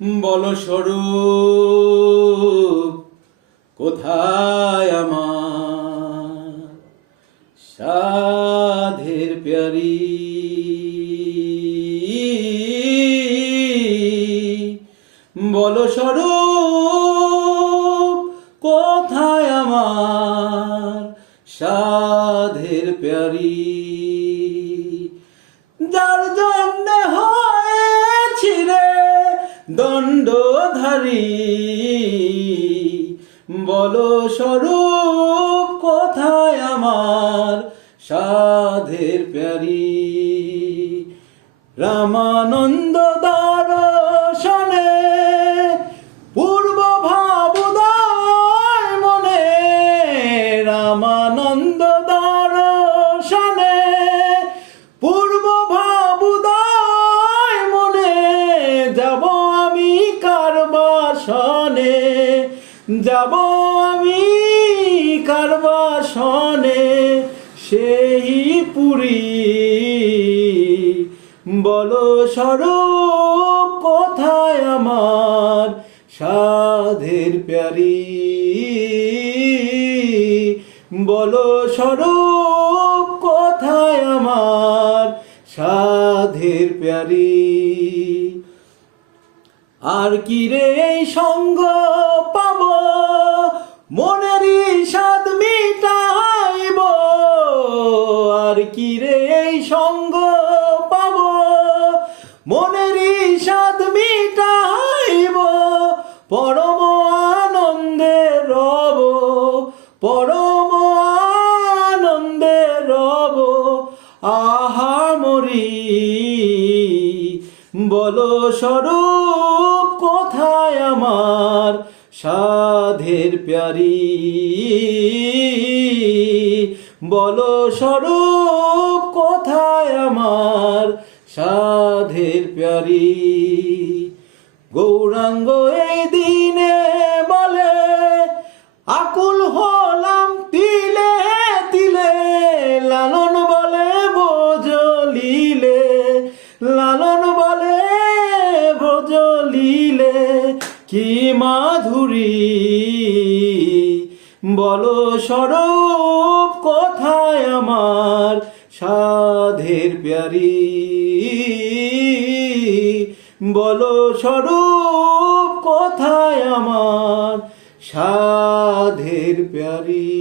বলো স্বরূপ কোথায় আমার সাধের প্যারি। বলো স্বরূপ কোথায় আমার সাধের প্যারি। যার জন্য হয়েছি রে দণ্ডধারী। বলো স্বরূপ কোথায় আমার সাধের প্যারি। রামানন্দ দর্শনে পূর্ব ভাবুদয় মনে। রামানন্দ দর্শনে পূর্ব ভাবুদয় মনে। যাব আমি কার বাসনে, যাব আমি কার বাসনে সেই পুরী। বলো স্বরূপ কোথায় আমার সাধের প্যারি। বলো স্বরূপ কোথায় আমার সাধের প্যারি। আর কি রে এই সঙ্গ পাব মনেরই স্বাদ মিটাইব। আর কি রে এই সঙ্গ পাব মনেরই স্বাদ মিটাইব। পরম আনন্দে রব, পরম আনন্দে রব আহা মরি। বলো স্বরূপ কোথায় আমার সাধের প্যারি। বলো স্বরূপ কোথায় আমার সাধের প্যারি। গৌরাঙ্গ এই দিনে বলে আকুল হলাম তিলে তিলে। লালন বলে বোঝলিলে, লালন বলে বোঝলিলে কি মাধুরী। বলো স্বরূপ কোথায় আমার সাধের প্যারি। বলো স্বরূপ কোথায় আমার সাধের প্যারি।